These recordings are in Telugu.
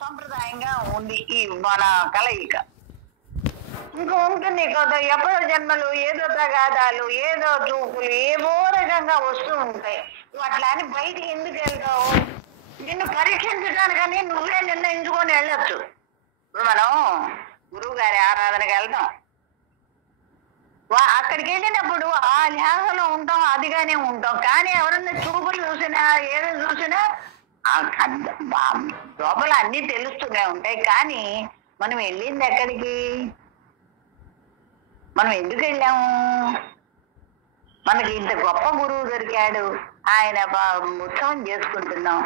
సంప్రదాయంగా ఉంది ఈ మన కలయిక. ఇంకా ఉంటుంది కదా, ఎప్పుడో జన్మలు, ఏదో తగాదాలు, ఏదో చూపులు, ఏవో రకంగా వస్తూ ఉంటాయి. నువ్వు అట్లా అని బయటికి ఎందుకు వెళ్తావు? నిన్ను పరీక్షించడానికని నువ్వే నిర్ణయించుకొని వెళ్ళొచ్చు. ఇప్పుడు మనం గురువు గారి ఆరాధనకి వెళ్తాం, అక్కడికి వెళ్ళినప్పుడు ఆ ధ్యాసలో ఉంటాం, అదిగానే ఉంటాం. కానీ ఎవరన్నా చూపులు చూసినా ఏదో చూసినా లోపల అన్నీ తెలుస్తూనే ఉంటాయి. కానీ మనం వెళ్ళింది ఎక్కడికి? మనం ఎందుకు వెళ్ళాము? మనకి ఇంత గొప్ప గురువు దొరికాడు, ఆయన ఉత్సవం చేసుకుంటున్నాం.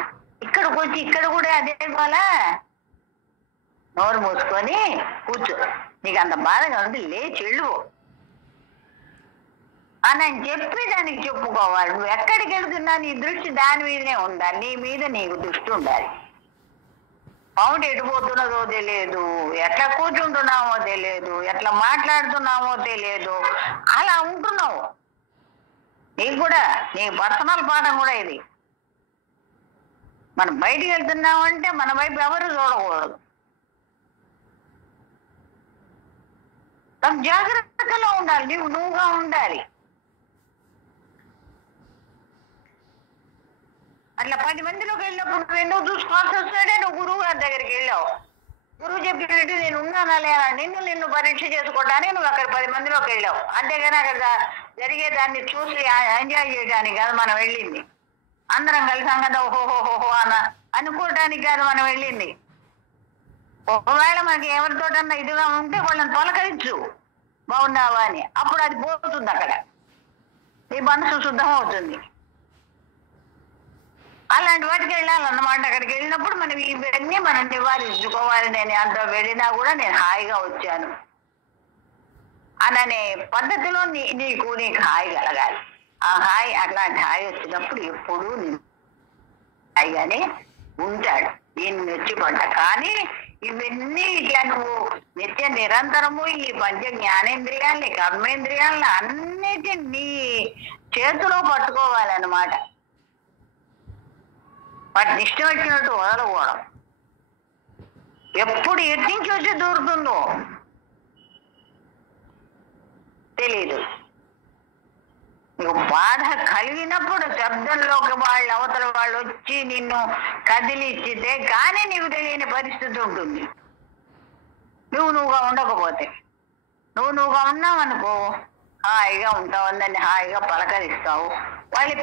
ఇక్కడికి వచ్చి ఇక్కడ కూడా అదే పోలా, నోరు మూసుకొని కూర్చో. నీకు అంత బాధగా ఉంది, లేచి వెళ్ళు అని చెప్పి దానికి చెప్పుకోవాలి. నువ్వు ఎక్కడికి వెళ్తున్నా నీ దృష్టి దాని మీదనే ఉండాలి, నీ మీద నీకు దృష్టి ఉండాలి. పౌండ్ ఎటుపోతున్నదో తెలియదు, ఎట్లా కూర్చుంటున్నామో తెలియదు, ఎట్లా మాట్లాడుతున్నామో తెలియదు, అలా ఉంటున్నావు. నీకు కూడా నీ పర్సనల్ పాఠం కూడా ఇది. మనం బయటికి వెళ్తున్నామంటే మన వైపు ఎవరు చూడకూడదు. తను జాగ్రత్తగా ఉండాలి, నువ్వుగా ఉండాలి. అట్లా 10 మందిలోకి వెళ్ళినప్పుడు నువ్వు ఎన్నో చూసుకోవాల్సి వస్తాడే. నువ్వు గురువు గారి దగ్గరికి వెళ్ళావు, గురువు చెప్పినట్టు నేను ఉన్నానా లేదా నిన్ను పరీక్ష చేసుకోవడానికి నువ్వు అక్కడ 10 మందిలోకి వెళ్ళావు. అంతేగాని అక్కడ జరిగేదాన్ని చూసి ఎంజాయ్ చేయడానికి కాదు మనం వెళ్ళింది. అందరం కలిసి కదా ఓహోహోహో అనుకోవడానికి కాదు మనం వెళ్ళింది. ఒకవేళ మనకి ఎవరితోటన్నా ఇదిగా ఉంటే వాళ్ళని పలకరించు, బాగున్నావా అని. అప్పుడు అది పోతుంది, అక్కడ నీ మనసు శుద్ధం అవుతుంది. అలాంటి వాటికి వెళ్ళాలన్నమాట. అక్కడికి వెళ్ళినప్పుడు మనం ఇవన్నీ మనం నివారించుకోవాలి. నేను అంత వెళ్ళినా కూడా నేను హాయిగా వచ్చాను అననే పద్ధతిలో నీకు హాయి కలగాలి. ఆ హాయి, అట్లాంటి హాయి వచ్చినప్పుడు ఎప్పుడు నేను హాయిగానే ఉంటాడు. దీన్ని మెచ్చిపడ్డా. కానీ ఇవన్నీ ఇట్లా నువ్వు నిత్య నిరంతరము ఈ పంచ జ్ఞానేంద్రియాల్ని, కర్మేంద్రియాలని అన్నిటి నీ చేతిలో పట్టుకోవాలన్నమాట. వాటిని ఇష్టం వచ్చినట్టు వదలకూడదు. ఎప్పుడు ఎట్టించి వచ్చి దూరుతుందో తెలీదు. నీకు బాధ కలిగినప్పుడు శబ్దంలోకి వాళ్ళు అవతల వాళ్ళు వచ్చి నిన్ను కదిలిచ్చితే కానీ నీకు తెలియని పరిస్థితి ఉంటుంది. నువ్వుగా ఉండకపోతే. నువ్వుగా ఉన్నావు అనుకో, హాయిగా ఉంటావు, అందరినీ హాయిగా పలకరిస్తావు. వాళ్ళు